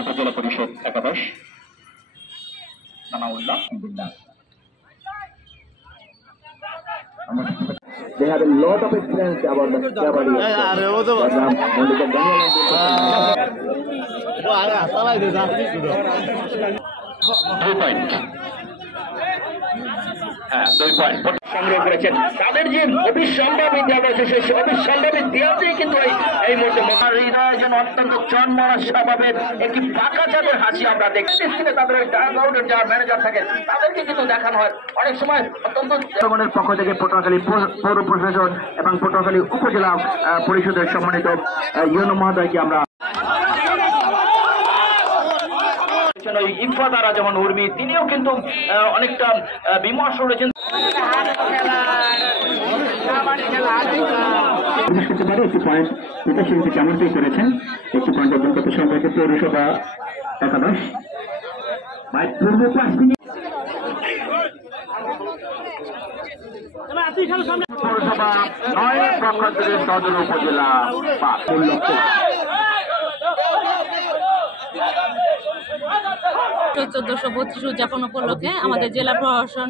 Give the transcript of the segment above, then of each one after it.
উপজেলা পরিষদ একাদশ সানাউল্লাহ বিল্লাহ। They have a lot of experience about the Kabaddi. 2 point. হ্যাঁ 2 পয়েন্ট সংগ্রহ করেছেন। তাদের যে অবিসম্ভাবী দেওয়া রয়েছে সেই অবিসম্ভাবী দেওয়াতেই কিন্তু এই মুহূর্তে মহার হৃদয় যেন অত্যন্ত চন্মনা স্বভাবের একটি পাকা চাঁদের হাসি আমরা দেখছি। তাদের যারা ম্যানেজার থাকেন তাদেরকে কিন্তু দেখানো হয় অনেক সময় অত্যন্ত জনগণের পক্ষ থেকে পটুয়াখালী পৌর প্রশাসন এবং পটুয়াখালী উপজেলা পরিষদের সম্মানিত ইউনো মহোদয়কে আমরা ইফা দ্বারা যেমন উর্মি তিনিও কিন্তু অনেকটা বিমর্ষ রয়েছেন। বিশেষ করতে পারে একটি পয়েন্ট পিতা শিল্পী কেমনটাই করেছেন, একটি পয়েন্ট অর্জন করতে সম্পর্কে পৌরসভা একাদশ পূর্ব 5 মিনিট পৌরসভা 9 প্রখণ্ডের সদর উপজেলা 1432 উদযাপন উপলক্ষে আমাদের জেলা প্রশাসন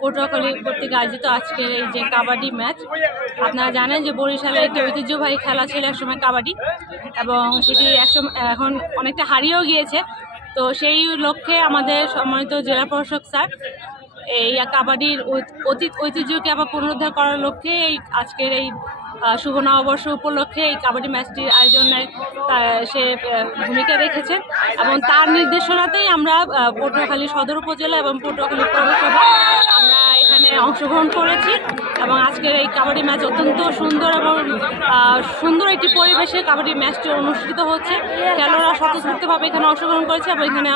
পটুয়াখালী কর্তৃক আয়োজিত আজকের এই যে কাবাডি ম্যাচ। আপনারা জানেন যে বরিশালে একটি ঐতিহ্যবাহী খেলা ছিল একসময় কাবাডি, এবং সেটি এখন অনেকটা হারিয়েও গিয়েছে। তো সেই লক্ষ্যে আমাদের সম্মানিত জেলা প্রশাসক স্যার এই কাবাডির ঐতিহ্যকে আবার পুনরুদ্ধার করার লক্ষ্যে এই আজকের এই শুভ নববর্ষ উপলক্ষে এই কাবাডি ম্যাচটির আয়োজনে সে ভূমিকা রেখেছেন, এবং তার নির্দেশনাতেই আমরা পটুয়াখালী সদর উপজেলা এবং পটুয়াখালী পৌরসভা আমরা এখানে অংশগ্রহণ করেছি। এবং আজকের এই কাবাডি ম্যাচ অত্যন্ত সুন্দর এবং সুন্দর একটি পরিবেশে কাবাডি ম্যাচটি অনুষ্ঠিত হচ্ছে। খেলোয়াড়রা স্বতঃস্ফূর্তভাবে এখানে অংশগ্রহণ করেছে, এবং এখানে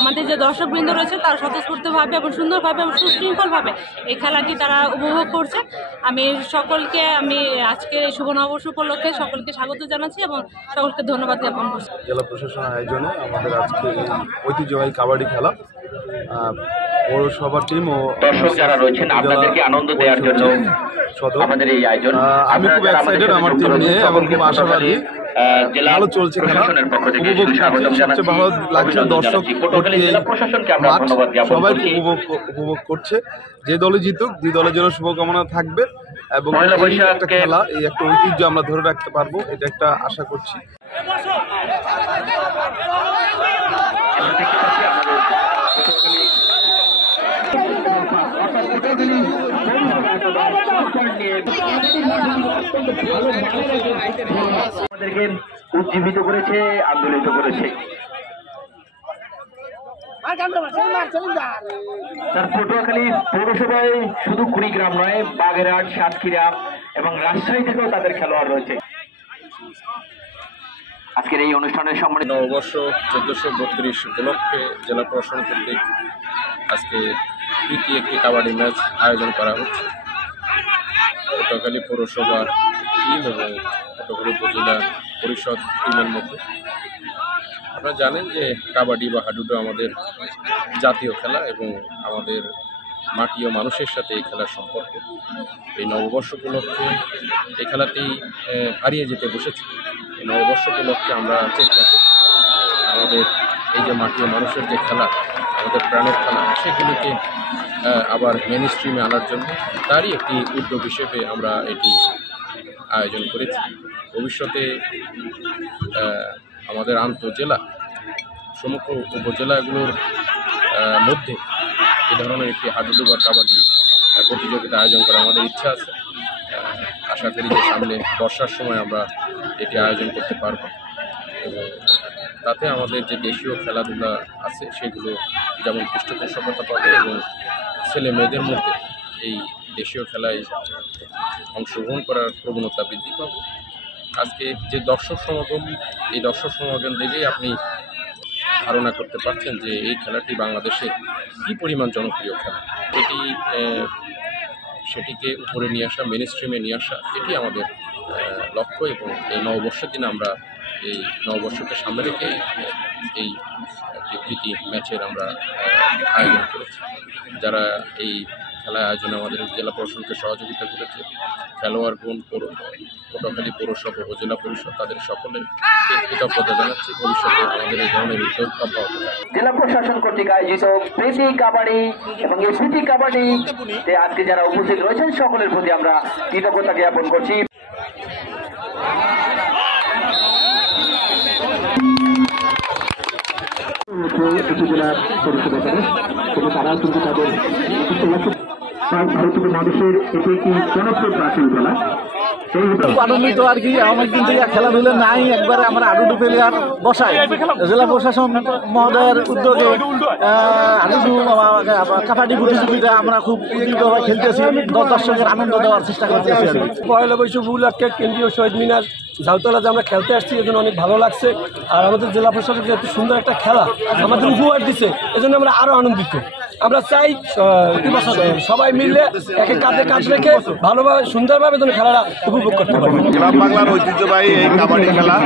আমাদের যে দর্শকবৃন্দ রয়েছে তারা স্বতঃস্ফূর্তভাবে এবং সুন্দরভাবে এবং সুশৃঙ্খলভাবে এই খেলাটি তারা উপভোগ করছে। আমি সকলকে আজকে শুভ নববর্ষ উপলক্ষে সকলকে স্বাগত জানাচ্ছি এবং সকলকে ধন্যবাদ জ্ঞাপন করছি। জেলা প্রশাসনের আয়োজনে আমাদের আজকে ঐতিহ্যবাহী কাবাডি খেলা পৌরসভার টিম ও দর্শক যারা রয়েছেন আপনাদেরকে আনন্দ দেওয়ার জন্য আমাদের এই আয়োজন। আমি খুব এক্সাইটেড আমার টিম নিয়ে এবং খুব আশাবাদী। ভালো চলছে খেলা, সবচেয়ে ভালো লাগছে দর্শক সবাই উপভোগ করছে। যে দলে জিতুক 2 দলের জন্য শুভকামনা থাকবে, এবং একটা খেলা এই একটা ঐতিহ্য আমরা ধরে রাখতে পারবো, এটা একটা আশা করছি। আমাদেরকে উজ্জীবিত করেছে, আন্দোলিত করেছে। তার পটুয়াখালী পৌরসভায় শুধু কুড়িগ্রাম নয়, বাগেরহাট, সাতক্ষীরা এবং রাজশাহী থেকেও তাদের খেলোয়াড় রয়েছে। আজকের এই অনুষ্ঠানের সম্মানিত নববর্ষ 1432 উপলক্ষে জেলা প্রশাসন কর্তৃক আজকে প্রীতি একটি কাবাডি ম্যাচ আয়োজন করা হচ্ছে। পটুয়াখালী পৌরসভার টিম এবং পটুয়াখালী উপজেলা পরিষদ টিমের মধ্যে। আপনারা জানেন যে কাবাডি বা হাডুডু আমাদের জাতীয় খেলা, এবং আমাদের মাটি ও মানুষের সাথে এই খেলার সম্পর্ক। এই নববর্ষ উপলক্ষে এই খেলাটি হারিয়ে যেতে বসেছে। এই নববর্ষ উপলক্ষে আমরা চেষ্টা করছি আমাদের এই যে মাটি ও মানুষের যে খেলা, আমাদের প্রাণের খেলা, সেগুলিকে আবার মেইন স্ট্রিমে আনার জন্য তারই একটি উদ্যোগ হিসেবে আমরা এটি আয়োজন করেছি। ভবিষ্যতে আমাদের আন্তঃজেলা সমগ্র উপজেলাগুলোর মধ্যে এ ধরনের একটি হাডুডু বা কাবাডি প্রতিযোগিতা আয়োজন করা আমাদের ইচ্ছা আছে। আশা করি যে সামনে বর্ষার সময় আমরা এটি আয়োজন করতে পারব, এবং তাতে আমাদের যে দেশীয় খেলাধুলা আছে সেগুলো যেমন পৃষ্ঠপোষকতা পাবে, এবং ছেলে মেয়েদের মধ্যে এই দেশীয় খেলায় অংশগ্রহণ করার প্রবণতা বৃদ্ধি পাবে। আজকে যে দর্শক সমাগম, এই দর্শক সমাগম দেখেই আপনি ধারণা করতে পারছেন যে এই খেলাটি বাংলাদেশে কী পরিমাণ জনপ্রিয় খেলা। সেটিকে উপরে নিয়ে আসা, মেইন স্ট্রিমে নিয়ে আসা, এটি আমাদের লক্ষ্য। এবং এই নববর্ষের দিনে আমরা এই নববর্ষকে সামনে রেখে এই প্রীতি ম্যাচের আমরা আয়োজন করেছি। যারা এই খেলা আয়োজনে আমাদের জেলা প্রশাসনকে সহযোগিতা করেছে, খেলোয়াড়গণ, পটুয়াখালী পৌরসভা উপজেলা পরিষদ তাদের সকলের কৃতজ্ঞতা জানাচ্ছি। ভবিষ্যতে আমাদের এই ধরনের উদ্যোগ অব্যাহত থাকবে। জেলা প্রশাসন কর্তৃক আয়োজিত প্রীতি কাবাডি এবং এই প্রীতি কাবাডিতে আজকে যারা উপস্থিত রয়েছেন সকলের প্রতি আমরা কৃতজ্ঞতা জ্ঞাপন করছি। উপজেলা পরিষদ তারা কিন্তু তাদের ভারতীয় মানুষের এটি একটি জনপ্রিয় প্রাচীন খেলা। খুব আনন্দিত আর কি, আমার কিন্তু খেলাধুলা নাই, একবারে আমরা আডুডু প্লেয়ার বসাই জেলা প্রশাসন মহোদয়ের উদ্যোগে আডুডু কাবাডি প্রতিযোগিতা আমরা খুব উদ্দীপভাবে খেলতেছি, দর্শকের আনন্দ দেওয়ার চেষ্টা করতেছি। পয়লা বৈশাখ উপলক্ষে কেন্দ্রীয় শহীদ মিনার ঝাউতলাতে আমরা খেলতে আসছি, এজন্য অনেক ভালো লাগছে। আর আমাদের জেলা প্রশাসন এত সুন্দর একটা খেলা আমাদের উপহার দিচ্ছে, এজন্য আমরা আরো আনন্দিত। আমরা চাই সবাই মিলে একে কাঁধে কাঁধ রেখে ভালোভাবে সুন্দরভাবে যেন খেলাটা উপভোগ করতে পারি। গ্রাম বাংলার ঐতিহ্যবাহী এই কাবাডি খেলা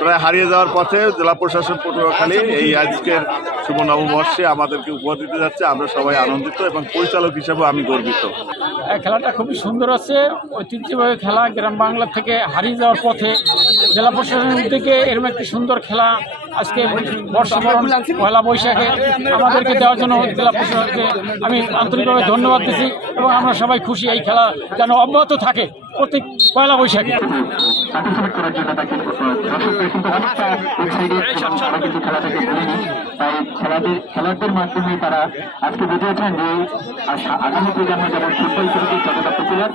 প্রায় হারিয়ে যাওয়ার পথে জেলা প্রশাসন পটুয়াখালী এই আজকের শুভ নববর্ষে আমাদেরকে উপহার দিতে যাচ্ছে। আমরা সবাই আনন্দিত এবং পরিচালক হিসেবে আমি গর্বিত। খেলাটা খুবই সুন্দর আছে, ঐতিহ্যবাহী খেলা। গ্রাম বাংলা থেকে হারিয়ে যাওয়ার পথে জেলা প্রশাসন থেকে এরকম একটি সুন্দর খেলা আজকে বর্ষবরণ পয়লা বৈশাখে আমাদেরকে দেওয়ার জন্য জেলা প্রশাসনকে আমি আন্তরিকভাবে ধন্যবাদ দিচ্ছি এবং আমরা সবাই খুশি এই খেলা যেন অব্যাহত থাকে প্রত্যেক পয়লা বৈশাখে। খেলাদের মাধ্যমে তারা আজকে বুঝিয়েছেন যে আগামী প্রজন্ম যেমন ফুটবল খেলাটি যতটা পপুলার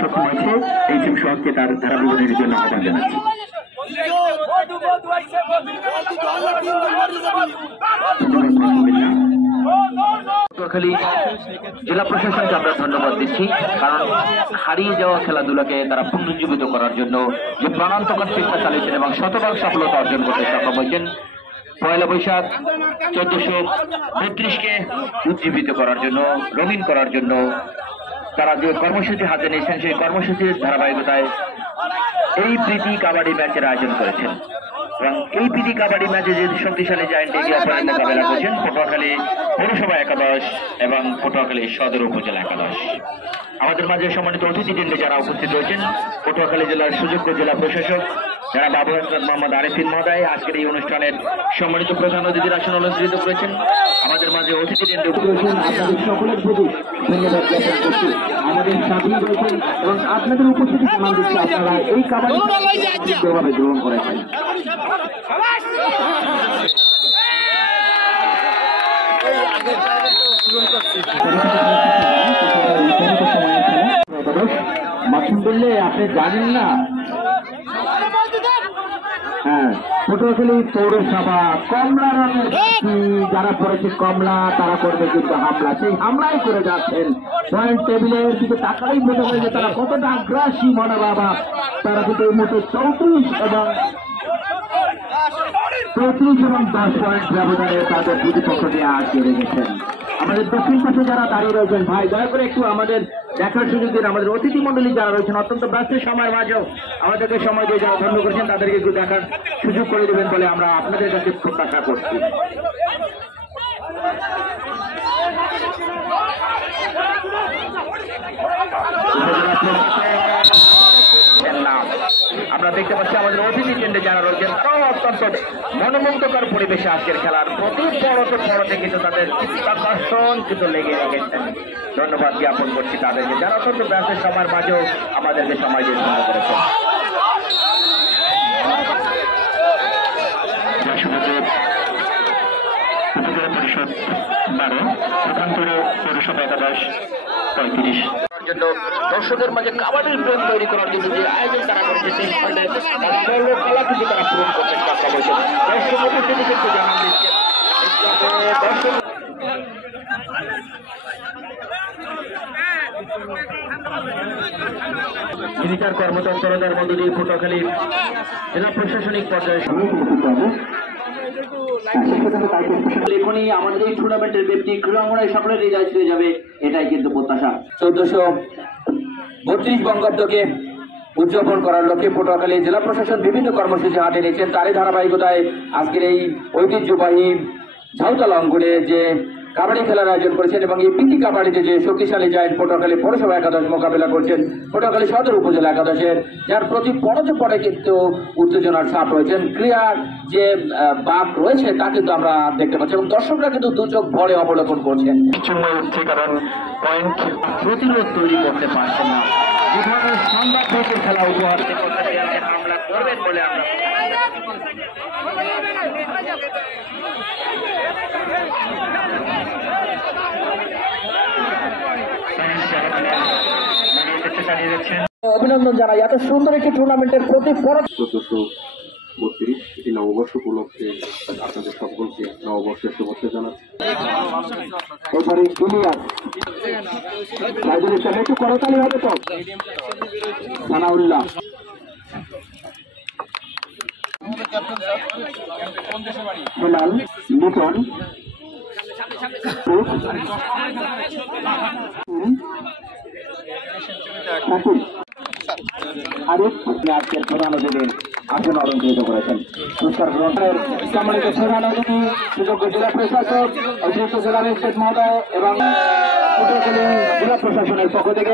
সক্ষম হয়েছে এই টিম সহজকে তার ধারাবাহিকের জন্য আহ্বান জানাচ্ছি। পটুয়াখালী জেলা প্রশাসনকে আমরা ধন্যবাদ দিচ্ছি, কারণ হারিয়ে যাওয়া খেলাধুলাকে তারা পুনরুজ্জীবিত করার জন্য যে প্রাণান্তকর চেষ্টা চালিয়েছেন এবং শতভাগ সফলতা অর্জন করতে সক্ষম হয়েছেন। পয়লা বৈশাখ 1432কে উজ্জীবিত করার জন্য, রঙিন করার জন্য তারা যে কর্মসূচি হাতে নিয়েছেন সেই কর্মসূচির ধারাবাহিকতায় এই প্রীতি কাবাডি ম্যাচের আয়োজন করেছেন এবং এই প্রীতি কাবাডি ম্যাচে যে শক্তিশালী জায়ান্ট এগিয়ে অপরাধ মোকাবেলা করেছেন পটুয়াখালী পৌরসভা একাদশ এবং পটুয়াখালী সদর উপজেলা একাদশ। আমাদের মাঝে সম্মানিত অতিথিবৃন্দে যারা উপস্থিত রয়েছেন, পটুয়াখালী জেলার সুযোগ্য জেলা প্রশাসক যারা বাবু হাসান মোহাম্মদ আরিফিন মহোদয় আজকের এই অনুষ্ঠানের সম্মানিত প্রধান অতিথির আসন অলঙ্কৃত করেছেন। আমাদের মাঝে অতিথিবৃন্দে আপনাদের সকলের প্রতি ধন্যবাদ জ্ঞাপন করছি। আমাদের সাথী রয়েছেন এবং আপনাদের উপস্থিতি জানান দিচ্ছি আপনারা এই কাবাডি গ্রহণ করেছেন। মাসুম বললে আপনি জানেন না, হ্যাঁ পটুয়াখালী পৌরসভা কমলা রঙের যারা পড়েছে কমলা তারা করবে কিন্তু হামলা, সেই হামলাই করে যাচ্ছেন। পয়েন্ট টেবিলের দিকে তাকালেই মনে হয় যে তারা কতটা আগ্রাসী মনে বাবা। তারা কিন্তু এই মুহূর্তে 34 এবং 10 পয়েন্ট ব্যবধানে তাদের প্রতিপক্ষকে আটকে রেখেছেন। আমাদের দক্ষিণ পাশে যারা দাঁড়িয়ে রয়েছেন ভাই দয়া করে একটু আমাদের দেখার সুযোগ দিন। আমাদের অতিথি মন্ডলী যারা রয়েছেন অত্যন্ত ব্যস্ত সময়ের মাঝেও আমাদেরকে সময় দিয়ে যারা ধন্য করেছেন তাদেরকে একটু দেখার সুযোগ করে দেবেন বলে আমরা আপনাদের কাছে প্রত্যাশা করছি। আমরা দেখতে পাচ্ছি আমাদের অতিথি কেন্দ্রে যারা রয়েছেন তারাও অত্যন্ত মনোমুগ্ধকর পরিবেশে আজকের খেলার প্রতি পড়তে কিন্তু তাদের আকর্ষণ কিন্তু লেগে রেখেছেন। ধন্যবাদ জ্ঞাপন করছি তাদেরকে যারা অত্যন্ত ব্যস্ত সময়ের মাঝেও আমাদেরকে সময় দিয়ে ধন্য করেছেন। উপজেলা পরিষদ 12, প্রধান পৌরসভা একাদশ 35 জন্য দর্শকদের মাঝে কাবাডির প্রেম তৈরি করার জন্য যে আয়োজন তারা করেছে সেই ধরনের কলা কিন্তু তারা পূরণ করতে সক্ষম হয়েছে। দর্শক উপস্থিতি কিন্তু জানান দিচ্ছে দর্শক জীবিকার কর্মতৎপরতার মধ্য দিয়ে পটুয়াখালী জেলা প্রশাসনিক পর্যায়ে এখনই আমাদের এই টুর্নামেন্টের ব্যক্তি ক্রীড়াঙ্গনে সকলের হৃদয় ছুঁয়ে যাবে, এটাই কিন্তু প্রত্যাশা। 1432 বঙ্গাব্দকে উদযাপন করার লক্ষ্যে পটুয়াখালী জেলা প্রশাসন বিভিন্ন কর্মসূচি হাতে নিয়েছেন। তারই ধারাবাহিকতায় আজকের এই ঐতিহ্যবাহী ঝাউতলা অঙ্গনে যে কাবাডি খেলার আয়োজন করেছেন এবং এই পিটি কাবাডিতে যে শক্তিশালী জায়েন্ট পটুয়াখালী পৌরসভা একাদশ মোকাবেলা করছেন পটুয়াখালী সদর উপজেলা একাদশের, যার প্রতি পরে কিন্তু উত্তেজনার ছাপ রয়েছেন। ক্রীড়ার যে বাক রয়েছে তা কিন্তু আমরা দেখতে পাচ্ছি এবং দর্শকরা কিন্তু দু চোখ ভরে অবলোকন করছেন। কারণ পয়েন্ট প্রতিরোধ তৈরি করতে পারছেন না, যে ধরনের সংবাদ খেলা উপহার হামলা করবেন বলে আমরা অভিনন্দন জানাই এত সুন্দর একটি টুর্নামেন্টের প্রতি 1432 এটি নববর্ষ উপলক্ষে আপনাদের সকলকে নববর্ষের শুভেচ্ছা জানাচ্ছি। একটু করতালি হবে তো সানাউল্লাহ হেলাল লিটন আজকের প্রধান অতিথির আসন অলঙ্কৃত করেছেন। পুরস্কার গ্রহণের সম্মানিত প্রধান অতিথি সুযোগ্য জেলা প্রশাসক অতিরিক্ত জেলা ম্যাজিস্ট্রেট মহোদয় এবং জেলা প্রশাসনের পক্ষ থেকে